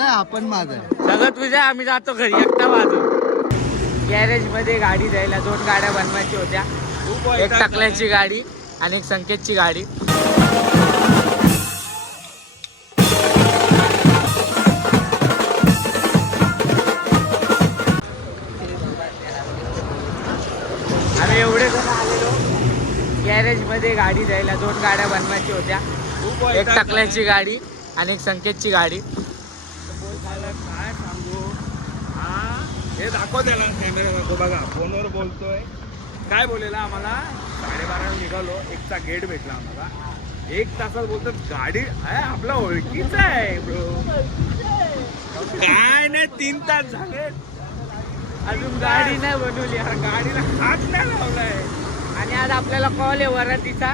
माझा आहे, आपण माझा आहे. सगळं तुझं, आम्ही जातो घरी एकटा वाजू. गॅरेज मध्ये गाडी द्यायला 2 गाड्या बनवायची होत्या. एक टाकल्याची गाडी आणि एक संकेतची गाडी. आम्ही एवढे जण आलेलो. गॅरेज मध्ये गाडी द्यायला 2 गाड्या बनवायची होत्या. एक टाकल्याची गाडी आणि एक संकेतची गाडी. काय सांगू, हा हे दाखव त्याला कॅमेरा दाखव. बघा फोनवर बोलतोय. काय बोलेला आम्हाला 12:30 निघालो. 1चा गेट भेटला आम्हाला. 1 तासात बोलतो गाडी आहे आपला ओळखीचा आहे ब्रो. काय नाही 3 तास झाले अजून गाडी नाही बनवली. गाडीला हात नाही लावलाय. आणि आज आपल्याला कॉल आहे वरातीचा.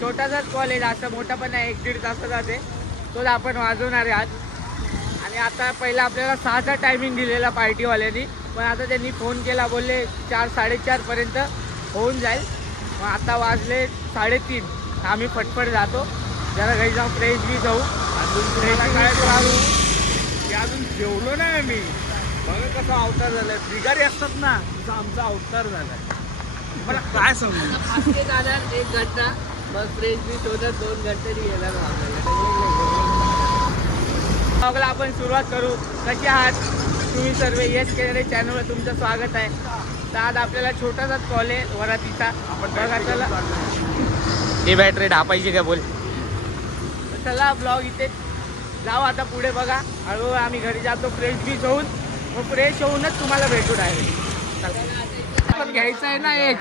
छोटासाच कॉल आहे, जास्त मोठा पण आहे. 1-1.5 तासाचा आहे. तोच आपण वाजवणार आहे आज. आणि आता पहिला आपल्याला 6चा टायमिंग दिलेला पार्टीवाल्यांनी, पण आता त्यांनी फोन केला, बोलले 4-4:30 पर्यंत होऊन जाईल. मग आता वाजले 3:30. आम्ही फटफट जातो, जरा घरी जाऊन फ्रेश बी जाऊ. अजून जेवलो नाही आम्ही. बघा कसा अवतार झालाय. बिगारी असतात ना, तसा आमचा अवतार झालाय. मला काय समजून जाणार 1 घंटा, मग फ्रेश बी शोधत 2 घंटे येणार. ब्लॉगला आपण सुरुवात करू. कसे आहात तुम्ही सर्व? येस केलेले चॅनलवर तुमचं स्वागत आहे. तर आज आपल्याला छोटासाच कॉल आहे वरातीचा. आपण बघा चला, ही बॅटरी ढापायची का बोल. चला ब्लॉग इथे जाऊ आता पुढे. बघा हळूहळू आम्ही घरी जातो फ्रेश बी होऊन. मग फ्रेश होऊनच तुम्हाला भेटू डायरेक्ट. घ्यायचं आहे ना एक.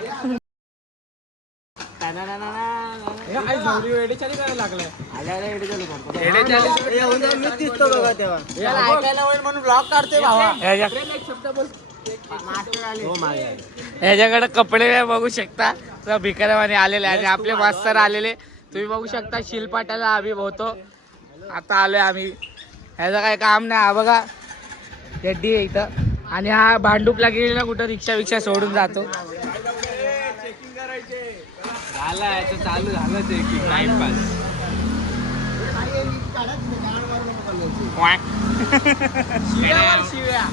ह्याच्याकडे कपडे बघू शकता, भिकाऱ्यावाने आलेले आणि आपले मास्तर आलेले तुम्ही बघू शकता. शिलपाट्याला आम्ही होतो, आता आलोय आम्ही. ह्याचं काय काम नाही. हा बघा गड्डी आहे इथं. आणि हा भांडूपला गेलेला कुठं रिक्षा सोडून जातो. चालू झालं चेकिंग टाइमपास. शिव्या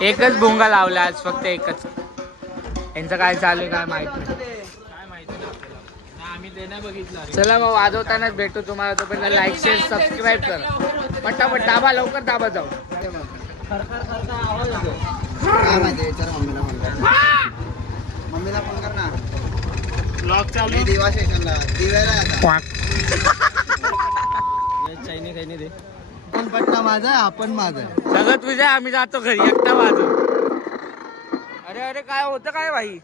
एकच भोंगा लावला आज, फक्त एकच. यांचं काय चालू आहे काय माहित नाही. चला मग वाजवतानाच भेटू तुम्हाला. तोपर्यंत लाईक शेअर सबस्क्राईब करा. पटापट दाबा, लवकर दाबा जाऊ. काय माहिती, विचार मम्मीला फोन कर ना. ब्लॉग चालू. दिवा स्टेशनला दिव्याला चैनी दे. आपण पट्टा माझा आहे, आपण माझा आहे. सगळं तुझं, आम्ही जातो घरी एकटा वाजू. अरे अरे काय होतं काय भाई.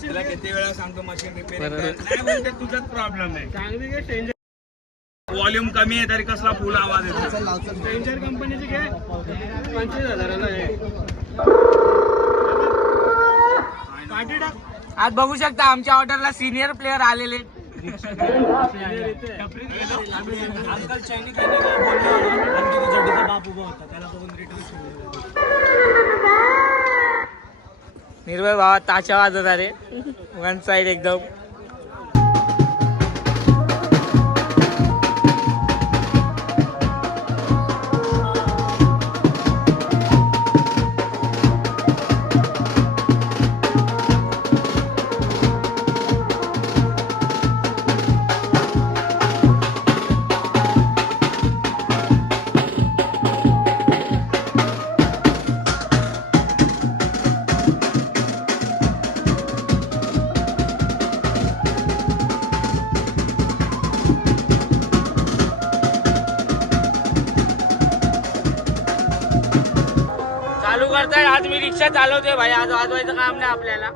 तुला किती वेळा सांगतो मशीन रिपेअरिंग. तुझाच प्रॉब्लेम आहे. व्हॉल्यूम कमी आहे तरी कसला फुल आवाज येतो. स्ट्रेंजर कंपनीची घे 25,000ला आहे. आज बघू शकता आमच्या ऑर्डरला सिनियर प्लेयर आलेले. निर्भय भावा ताशा वाजत रे. वन साइड एकदम. चालू करताय. आज मी रिक्षा चालवते भाई. आज वाजवायचं काम नाही आपल्याला.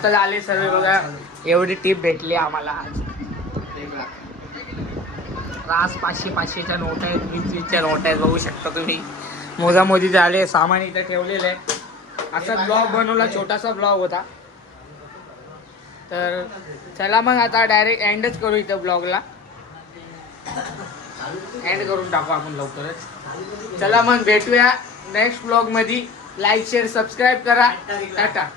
आता आले सर्व बघा, एवढी टीप भेटली आम्हाला आज. रास 500-500च्या नोट आहेत, 20-20च्या नोट आहेत, बघू शकता तुम्ही. मोजामोजी झाले, सामान इथं ठेवलेलं आहे. असा ब्लॉग बनवला, छोटासा ब्लॉग होता. तर चला मग आता डायरेक्ट एंडच करू इथं ब्लॉगला. एंड करून टाकू आपण लवकरच. चला मग भेटूया नेक्स्ट ब्लॉग मध्ये. लाईक शेअर सबस्क्राईब करा. टाटा.